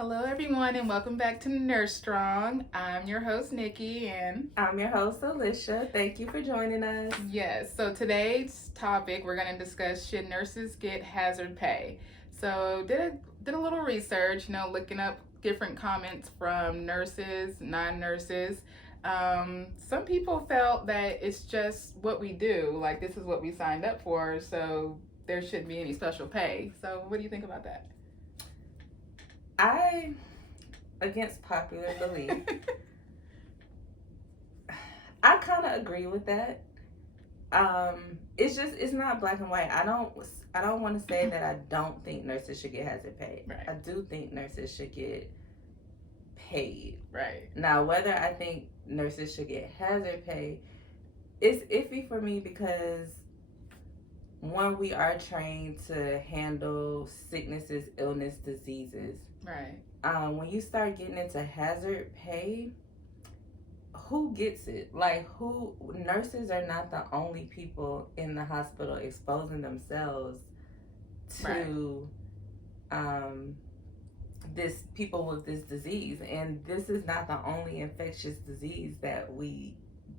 Hello, everyone, and welcome back to Nurse Strong. I'm your host, Nikki, and I'm your host, Alicia. Thank you for joining us. yes, so today's topic we're going to discuss should nurses get hazard pay. So, did a little research, looking up different comments from nurses, non-nurses. Some people felt that it's just what we do, like this is what we signed up for, so there shouldn't be any special pay. So, what do you think about that? I, against popular belief, I kind of agree with that. It's not black and white. I don't want to say that I don't think nurses should get hazard pay. Right. I do think nurses should get paid. Right. Now, whether I think nurses should get hazard pay, it's iffy for me because one, we are trained to handle sicknesses, illness, diseases. Right. When you start getting into hazard pay, who gets it? Like, who? Nurses are not the only people in the hospital exposing themselves to this people with this disease, and this is not the only infectious disease that we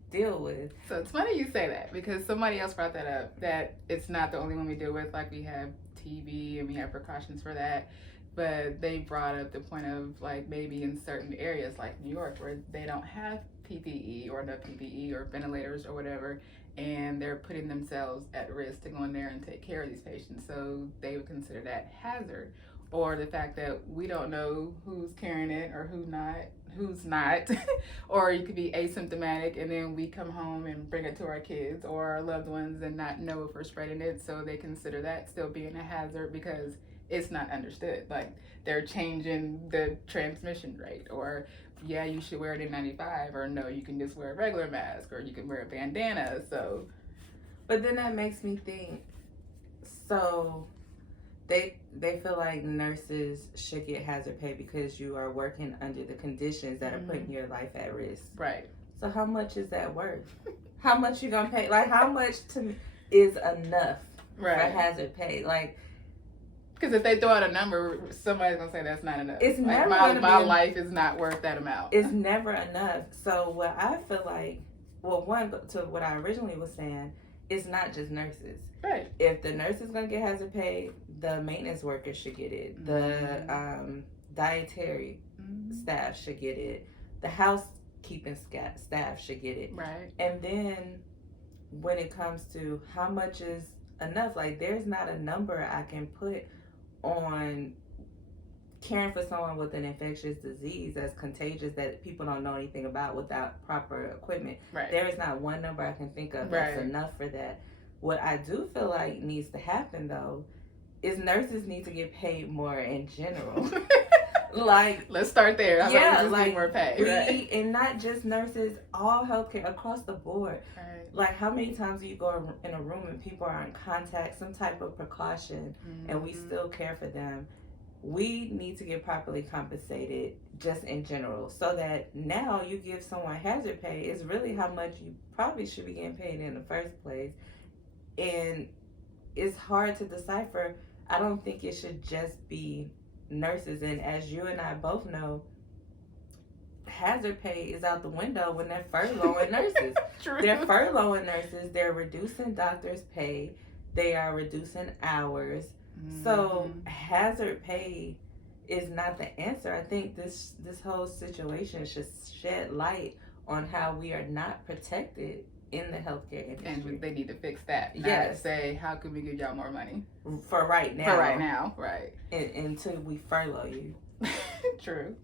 deal with. So it's funny you say that because somebody else brought that up, that it's not the only one we deal with. Like, we have TB and we have precautions for that. But they brought up the point of, like, maybe in certain areas like New York where they don't have PPE or no PPE or ventilators or whatever, and they're putting themselves at risk to go in there and take care of these patients. So they would consider that hazard. Or the fact that we don't know who's carrying it or who's not. Or you could be asymptomatic and then we come home and bring it to our kids or our loved ones and not know if we're spreading it. So they consider that still being a hazard because it's not understood. Like, they're changing the transmission rate, or yeah, you should wear it in 95, or no, you can just wear a regular mask, or you can wear a bandana. So, but then that makes me think. So, they feel like nurses should get hazard pay because you are working under the conditions that are putting your life at risk. Right. So how much is that worth? How much you gonna pay? Like, how much is enough for hazard pay? Like, because if they throw out a number, somebody's gonna say that's not enough. It's like, never my life is not worth that amount. It's never enough. So what I feel like, well, one, to what I originally was saying, it's not just nurses. Right. If the nurse is gonna get hazard pay, the maintenance workers should get it. The dietary staff should get it. The housekeeping staff should get it. Right. And then when it comes to how much is enough, like, there's not a number I can put on caring for someone with an infectious disease that's contagious that people don't know anything about without proper equipment. Right. There is not one number I can think of that's enough for that. What I do feel like needs to happen, though, is nurses need to get paid more in general. Like, let's start there. Yeah, like more pay, and not just nurses, all healthcare across the board. Right. Like, how many times do you go in a room and people are in contact, some type of precaution, and we still care for them? We need to get properly compensated just in general, so that now you give someone hazard pay is really how much you probably should be getting paid in the first place. And it's hard to decipher. I don't think it should just be nurses, and as you and I both know, hazard pay is out the window when they're furloughing nurses. True. They're furloughing nurses, they're reducing doctors' pay, they are reducing hours. So hazard pay is not the answer. I think this whole situation should shed light on how we are not protected in the healthcare industry. And they need to fix that. Yes. Say, how can we give y'all more money? For right now. Right. Until we furlough you. True.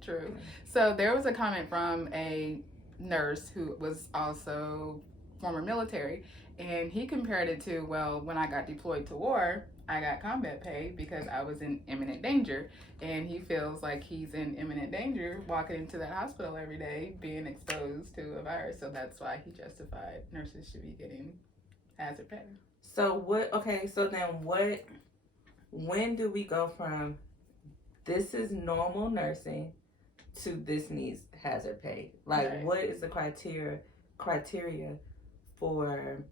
So there was a comment from a nurse who was also former military, and he compared it to, well, when I got deployed to war, I got combat pay because I was in imminent danger, and he feels like he's in imminent danger walking into that hospital every day being exposed to a virus. So that's why he justified nurses should be getting hazard pay. So when do we go from this is normal nursing to this needs hazard pay? Like, what is the criteria for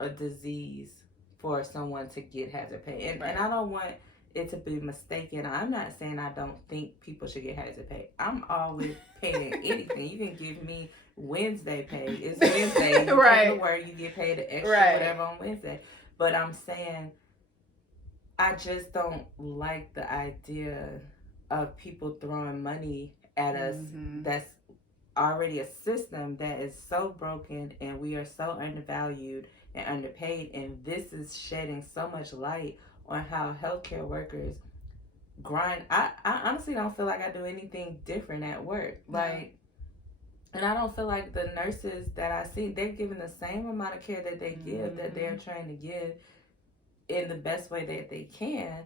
a disease for someone to get hazard pay? And I don't want it to be mistaken. I'm not saying I don't think people should get hazard pay. I'm always paying anything. You can give me Wednesday pay. It's Wednesday. You right. come to work, you get paid the extra whatever on Wednesday. But I'm saying I just don't like the idea of people throwing money at us that's already a system that is so broken, and we are so undervalued and underpaid, and this is shedding so much light on how healthcare workers grind. I honestly don't feel like I do anything different at work. Like, and I don't feel like the nurses that I see, they're giving the same amount of care that they give, that they're trying to give in the best way that they can,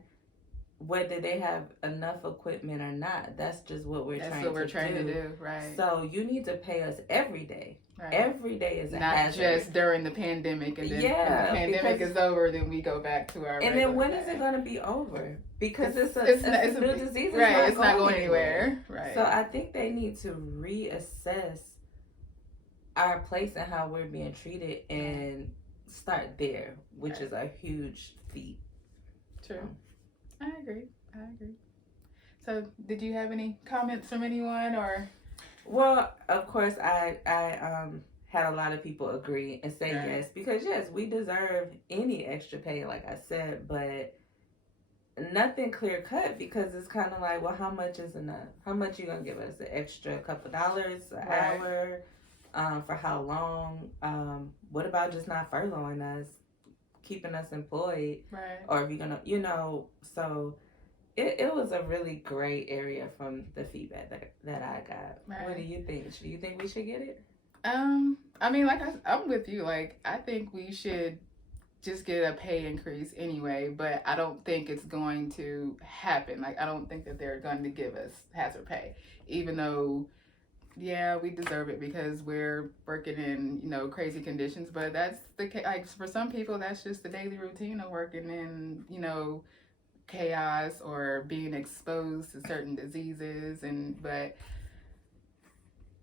whether they have enough equipment or not. That's just what we're trying to do. Right. So you need to pay us every day. Right. Every day is a not hazard. Just during the pandemic, and then when the pandemic is over, then we go back to our. And then when is it going to be over? Because it's a new disease. Right, it's not going anywhere. Right. So I think they need to reassess our place and how we're being treated, and start there, which is a huge feat. True. I agree. So, did you have any comments from anyone, or? Well, of course, I had a lot of people agree and say yes, because yes, we deserve any extra pay, like I said, but nothing clear cut, because it's kind of like, well, how much is enough? How much you gonna give us? An extra couple dollars an hour? For how long? What about just not furloughing us, keeping us employed? Right. Or if you're gonna, so. It was a really great area from the feedback that I got. Right. What do you think? Do you think we should get it? I mean, like I'm with you. Like, I think we should just get a pay increase anyway, but I don't think it's going to happen. Like, I don't think that they're going to give us hazard pay, even though, yeah, we deserve it because we're working in, crazy conditions. But that's like, for some people, that's just the daily routine of working in, chaos or being exposed to certain diseases. But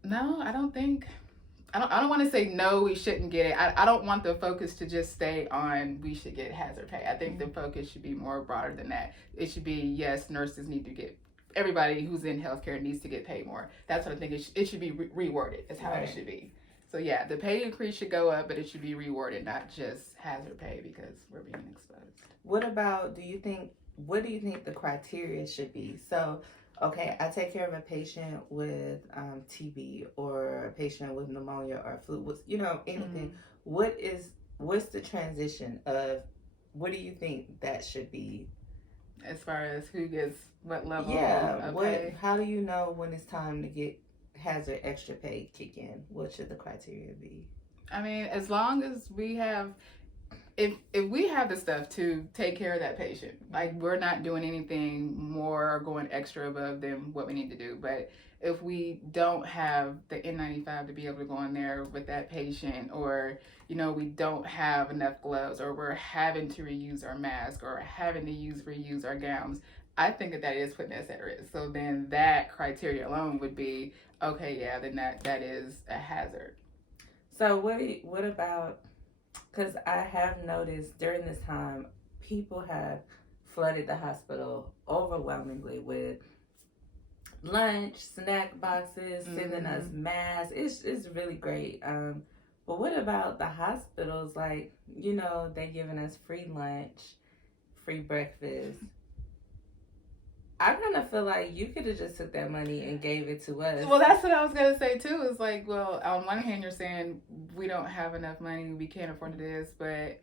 no, I don't want to say no, we shouldn't get it. I don't want the focus to just stay on we should get hazard pay. I think the focus should be more broader than that. It should be, yes, nurses need to get, everybody who's in healthcare needs to get paid more. That's what I think it should be reworded. Is how it should be. So yeah, the pay increase should go up, but it should be rewarded, not just hazard pay, because we're being exposed. What do you think the criteria should be? So, okay, I take care of a patient with TB, or a patient with pneumonia or flu, anything. What's the transition of, what do you think that should be? As far as who gets what level of pay? How do you know when it's time to get hazard extra pay kick in? What should the criteria be? I mean, as long as we have, if we have the stuff to take care of that patient, like, we're not doing anything more or going extra above than what we need to do. But if we don't have the N95 to be able to go in there with that patient, or, we don't have enough gloves, or we're having to reuse our mask, or having to reuse our gowns, I think that is putting us at risk. So then that criteria alone would be, okay, yeah, then that is a hazard. So what about, because I have noticed during this time, people have flooded the hospital overwhelmingly with lunch, snack boxes, sending us masks. It's really great. But what about the hospitals? Like, they giving us free lunch, free breakfast. I kind of feel like you could have just took that money and gave it to us. Well, that's what I was going to say, too. It's like, well, on one hand, you're saying we don't have enough money, we can't afford this,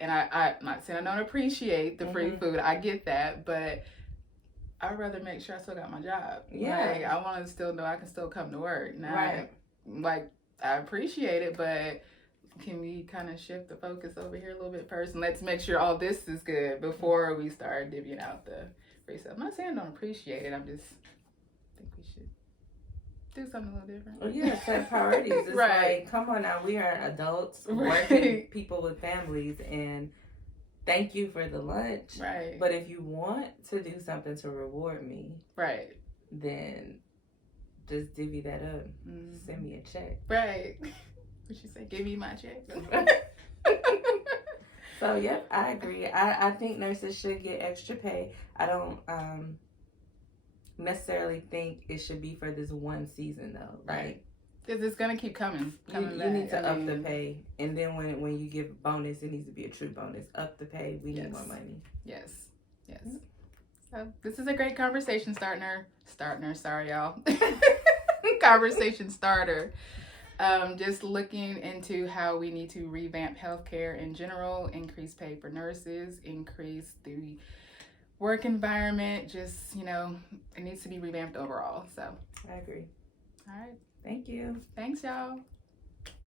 and I'm not saying I don't appreciate the free food. I get that, but I'd rather make sure I still got my job. Yeah. Like, I want to still know I can still come to work. Now, right. Like, I appreciate it, but can we kind of shift the focus over here a little bit first? And let's make sure all this is good before we start divvying out the free stuff. I'm not saying I don't appreciate it. I just think we should do something a little different. Well, yeah, set priorities. It's right. Like, come on now, we are adults, working people with families, and thank you for the lunch. Right. But if you want to do something to reward me, right, then just divvy that up. Send me a check. Right. What you say? Give me my check. So, yep, I agree. I think nurses should get extra pay. I don't necessarily think it should be for this one season, though. Right. Because it's going to keep coming You need to up the pay. And then when you give a bonus, it needs to be a true bonus. Up the pay. We need more money. Yes. Yes. So this is a great conversation starter. Sorry, y'all. Conversation starter. Just looking into how we need to revamp healthcare in general, increase pay for nurses, increase the work environment. Just, it needs to be revamped overall. So I agree. All right. Thank you. Thanks, y'all.